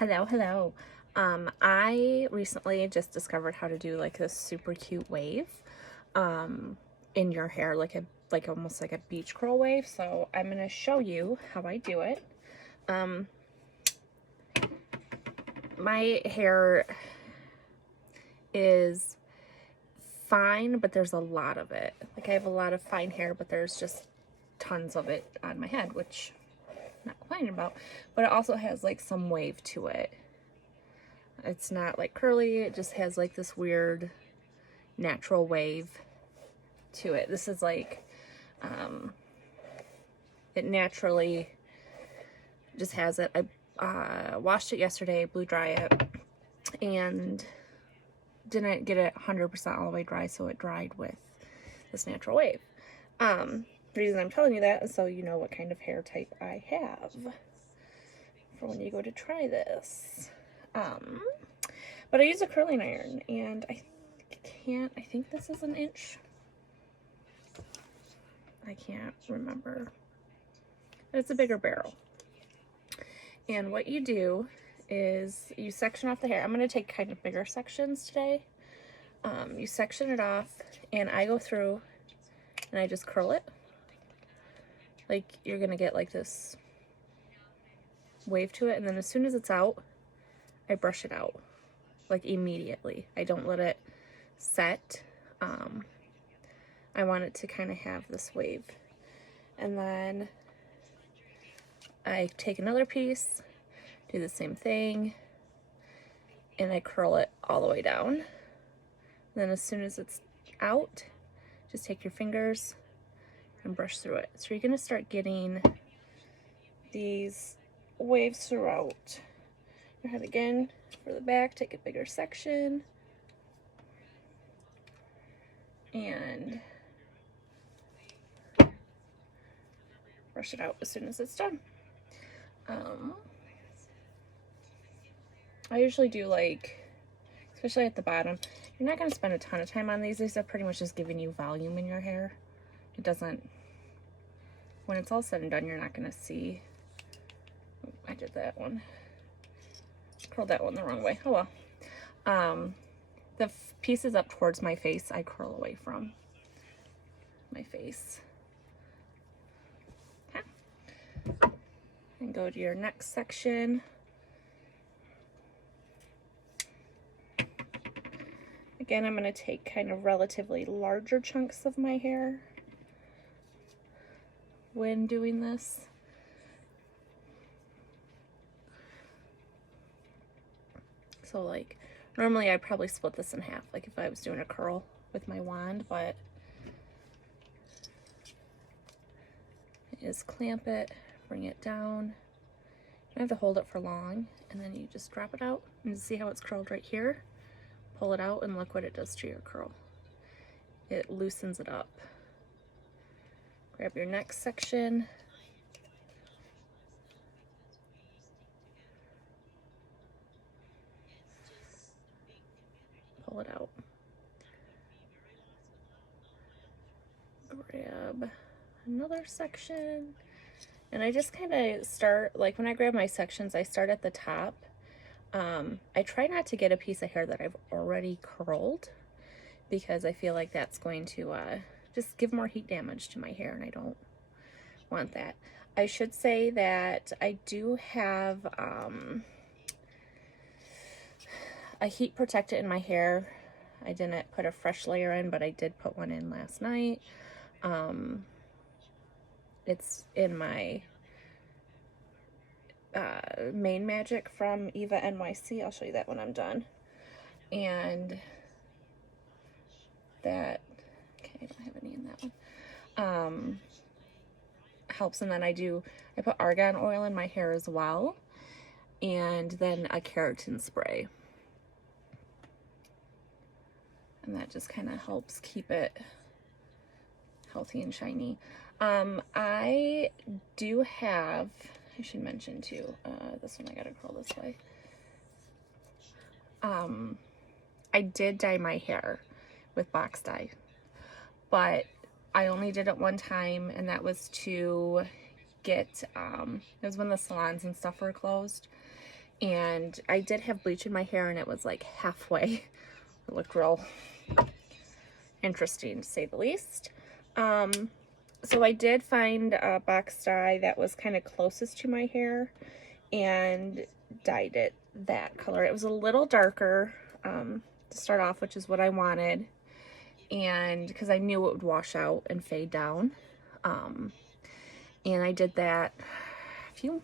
Hello. I recently just discovered how to do like this super cute wave in your hair, like almost like a beach curl wave. So I'm gonna show you how I do it. My hair is fine, but there's a lot of it. Like I have a lot of fine hair, but there's just tons of it on my head, which I'm not complaining about. But it also has like some wave to it. It's not like curly, it just has like this weird natural wave to it. This is like, it naturally just has it. I washed it yesterday, blew dry it, and didn't get it 100% all the way dry, so it dried with this natural wave. The reason I'm telling you that is so you know what kind of hair type I have for when you go to try this. But I use a curling iron, and I think this is an inch. I can't remember. It's a bigger barrel. And what you do is you section off the hair. I'm going to take kind of bigger sections today. You section it off, and I go through and I just curl it. Like you're going to get like this wave to it, and then as soon as it's out, I brush it out. Like immediately. I don't let it set. I want it to kind of have this wave. And then I take another piece, do the same thing, and I curl it all the way down. And then as soon as it's out, just take your fingers and brush through it. So you're gonna start getting these waves throughout your head. Again, for the back, take a bigger section and brush it out as soon as it's done. I usually do like, especially at the bottom, you're not going to spend a ton of time on these. These are pretty much just giving you volume in your hair. It doesn't, when it's all said and done, you're not going to see. Oh, I did that one. Curled that one the wrong way. Oh well. The pieces up towards my face, I curl away from my face. Okay. And go to your next section. Again, I'm going to take kind of relatively larger chunks of my hair when doing this. So like, normally I'd probably split this in half, like if I was doing a curl with my wand, but is clamp it, bring it down. You don't have to hold it for long, and then you just drop it out and see how it's curled right here. Pull it out and look what it does to your curl. It loosens it up. Grab your next section. Pull it out. Grab another section. And I just kind of start, like when I grab my sections, I start at the top. I try not to get a piece of hair that I've already curled, because I feel like that's going to just give more heat damage to my hair, and I don't want that. I should say that I do have a heat protectant in my hair. I didn't put a fresh layer in, but I did put one in last night. It's in my Main Magic from Eva NYC. I'll show you that when I'm done. And that, okay, I don't have any in that one. Helps. And then I put argan oil in my hair as well, and then a keratin spray. And that just kind of helps keep it healthy and shiny. I do have, I should mention too, this one I gotta curl this way. I did dye my hair with box dye, but I only did it one time, and that was to get, it was when the salons and stuff were closed, And I did have bleach in my hair and it was like halfway. It looked real interesting to say the least. So I did find a box dye that was kind of closest to my hair and dyed it that color. It was a little darker to start off, which is what I wanted, and because I knew it would wash out and fade down. And I did that a few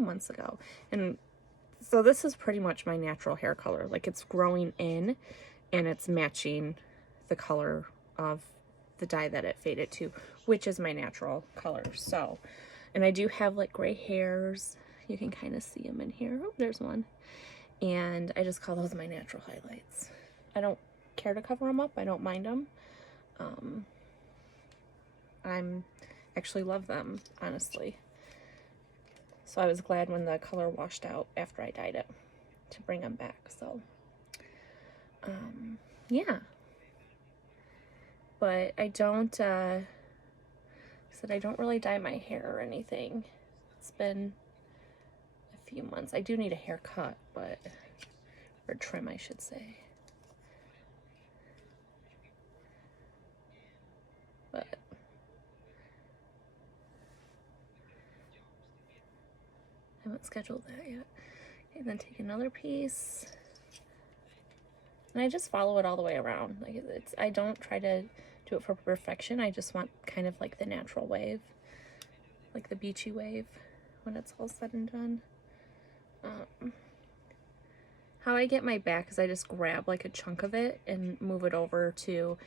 months ago, and so this is pretty much my natural hair color. Like, it's growing in and it's matching the color of the dye that it faded to, which is my natural color. So, and I do have like gray hairs. You can kind of see them in here. Oh, there's one. And I just call those my natural highlights. I don't care to cover them up. I don't mind them. I'm actually love them, honestly. So I was glad when the color washed out after I dyed it to bring them back. So, yeah. But I don't, I said I don't really dye my hair or anything. It's been a few months. I do need a haircut, but, or trim, I should say. But I haven't scheduled that yet. Okay, then take another piece. And I just follow it all the way around. Like, I don't try to do it for perfection. I just want kind of like the natural wave, like the beachy wave when it's all said and done. How I get my back is I just grab like a chunk of it and move it over to,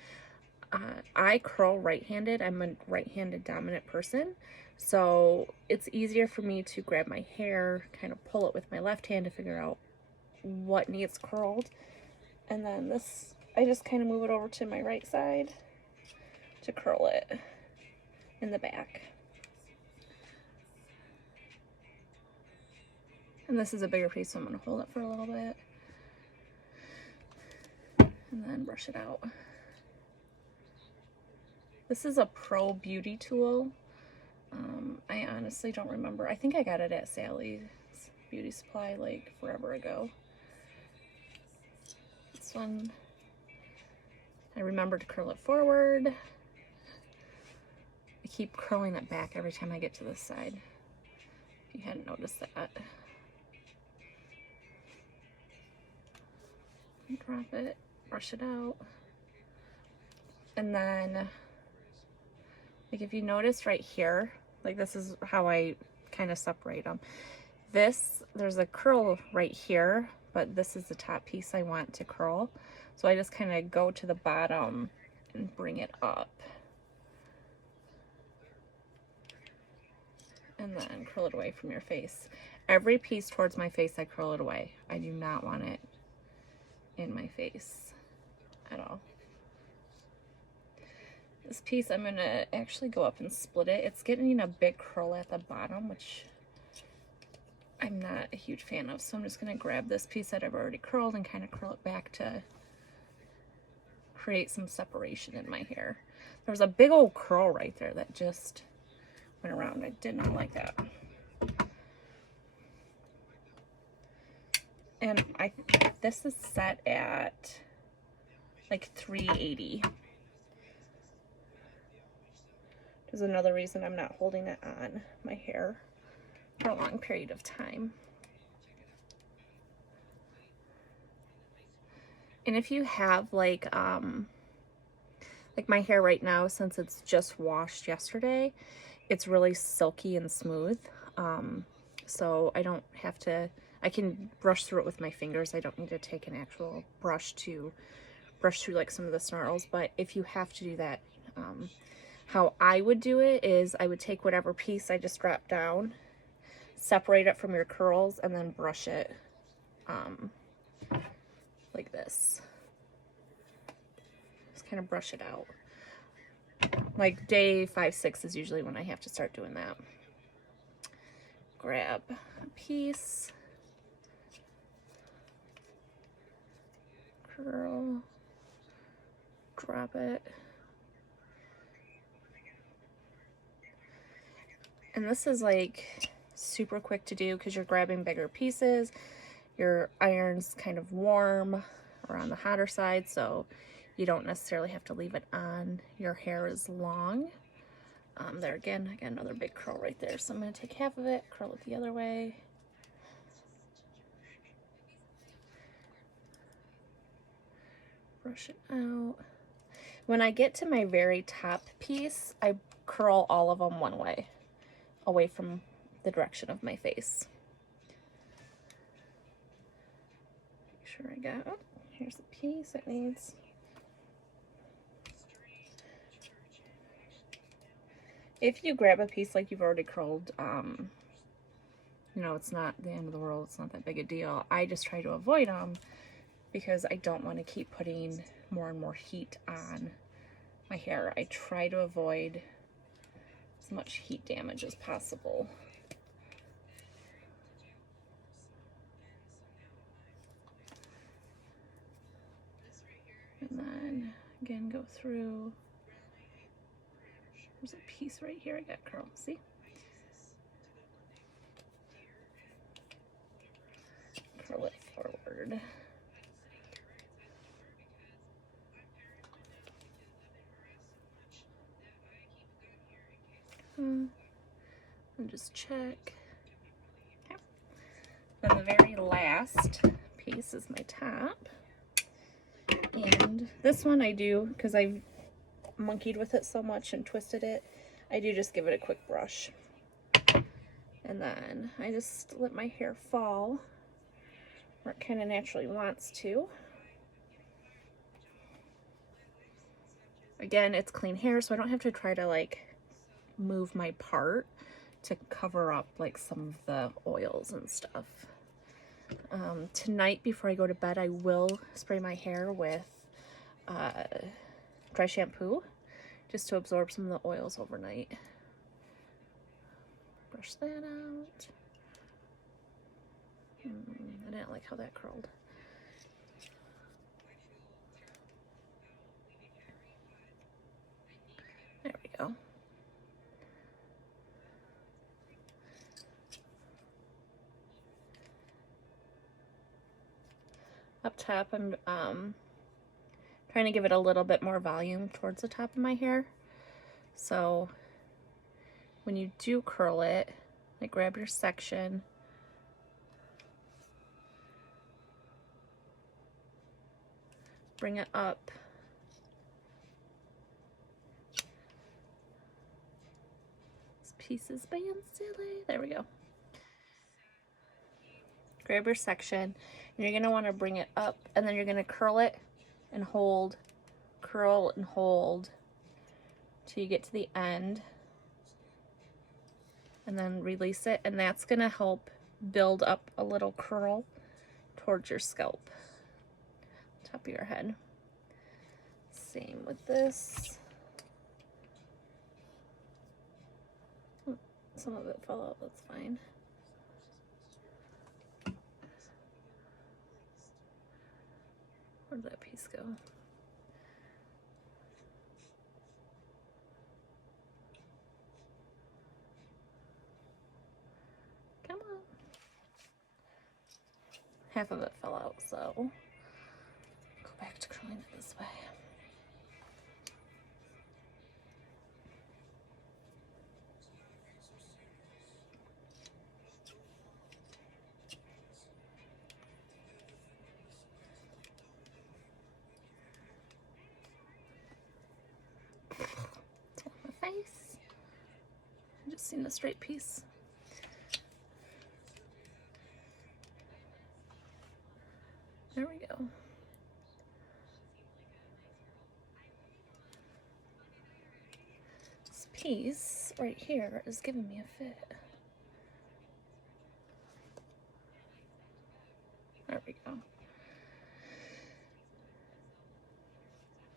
I curl right-handed. I'm a right-handed dominant person. So it's easier for me to grab my hair, kind of pull it with my left hand to figure out what needs curled. And then this, I just kind of move it over to my right side to curl it in the back. And this is a bigger piece, so I'm going to hold it for a little bit. And then brush it out. This is a Pro Beauty tool. I honestly don't remember. I think I got it at Sally's Beauty Supply like forever ago. This one, I remember to curl it forward. I keep curling it back every time I get to this side, if you hadn't noticed that. Drop it, brush it out. And then, like, if you notice right here, like, this is how I kind of separate them. There's a curl right here, but this is the top piece I want to curl. So I just kind of go to the bottom and bring it up. And then curl it away from your face. Every piece towards my face, I curl it away. I do not want it in my face at all. This piece, I'm going to actually go up and split it. It's getting a big curl at the bottom, which I'm not a huge fan of. So I'm just going to grab this piece that I've already curled and kind of curl it back to create some separation in my hair. There was a big old curl right there that just went around. I did not like that. And this is set at like 380. Is another reason I'm not holding it on my hair for a long period of time. And if you have like my hair right now, since it's just washed yesterday, it's really silky and smooth. So I don't have to, I can brush through it with my fingers. I don't need to take an actual brush to brush through like some of the snarls. But if you have to do that, how I would do it is I would take whatever piece I just dropped down, separate it from your curls, and then brush it like this. Just kind of brush it out. Like day 5, 6 is usually when I have to start doing that. Grab a piece, curl, drop it. And this is like super quick to do because you're grabbing bigger pieces. Your iron's kind of warm or on the hotter side, so you don't necessarily have to leave it on your hair as long. There again, I got another big curl right there, so I'm going to take half of it, curl it the other way. Brush it out. When I get to my very top piece, I curl all of them one way, away from the direction of my face. Make sure I got, oh, here's the piece it needs. If you grab a piece like you've already curled, you know, it's not the end of the world, it's not that big a deal. I just try to avoid them because I don't want to keep putting more and more heat on my hair. I try to avoid as much heat damage as possible. And then again, go through. There's a piece right here I got curled, see? Curl it forward. And just check. Okay. Then the very last piece is my top. And this one I do, because I've monkeyed with it so much and twisted it, I do just give it a quick brush. And then I just let my hair fall where it kind of naturally wants to. Again, it's clean hair, so I don't have to try to like move my part to cover up like some of the oils and stuff. Tonight before I go to bed, I will spray my hair with dry shampoo just to absorb some of the oils overnight. Brush that out. I didn't like how that curled. There we go. Up top, I'm trying to give it a little bit more volume towards the top of my hair. So when you do curl it, like grab your section, bring it up. This piece is being silly. There we go. Grab your section, and you're going to want to bring it up, and then you're going to curl it and hold, curl and hold till you get to the end, and then release it, and that's going to help build up a little curl towards your scalp, top of your head. Same with this. Some of it fell out, that's fine. Where did that piece go? Come on. Half of it fell out, so go back to curling it this way. It's on my face. I just seen a straight piece. There we go. This piece right here is giving me a fit. There we go.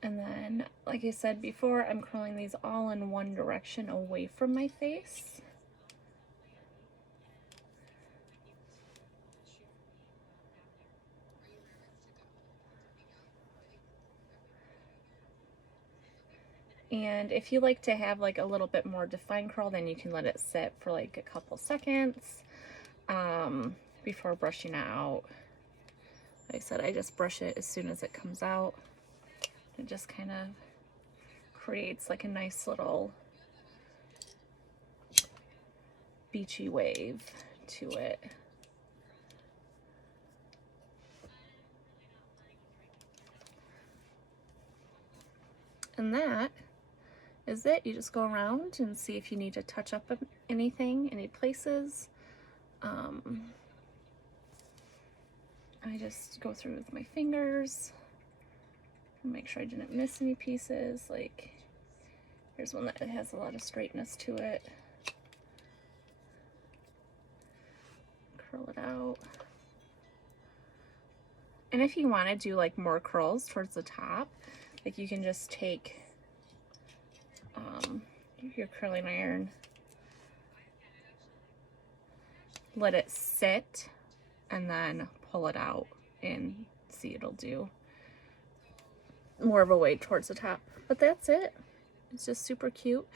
And then, like I said before, I'm curling these all in one direction away from my face. And if you like to have like a little bit more defined curl, then you can let it sit for like a couple seconds before brushing it out. Like I said, I just brush it as soon as it comes out. It just kind of creates like a nice little beachy wave to it. And that is it. You just go around and see if you need to touch up anything, any places. I just go through with my fingers and make sure I didn't miss any pieces. Like, here's one that has a lot of straightness to it. Curl it out. And if you want to do like more curls towards the top, like you can just take your curling iron, let it sit, and then pull it out and see, it'll do more of a wave towards the top. But that's it. It's just super cute.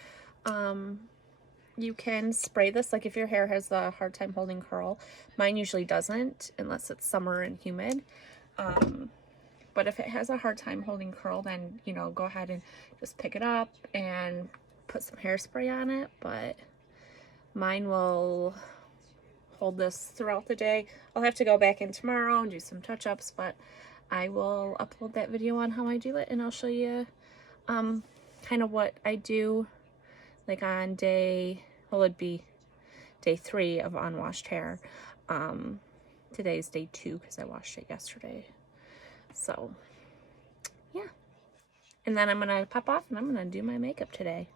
You can spray this, like if your hair has a hard time holding curl. Mine usually doesn't unless it's summer and humid. But if it has a hard time holding curl, then, you know, go ahead and just pick it up and put some hairspray on it. But mine will hold this throughout the day. I'll have to go back in tomorrow and do some touch-ups, but I will upload that video on how I do it, and I'll show you kind of what I do like on day, well, it'd be day 3 of unwashed hair. Today's day 2 because I washed it yesterday. So yeah, and then I'm gonna pop off and I'm gonna do my makeup today.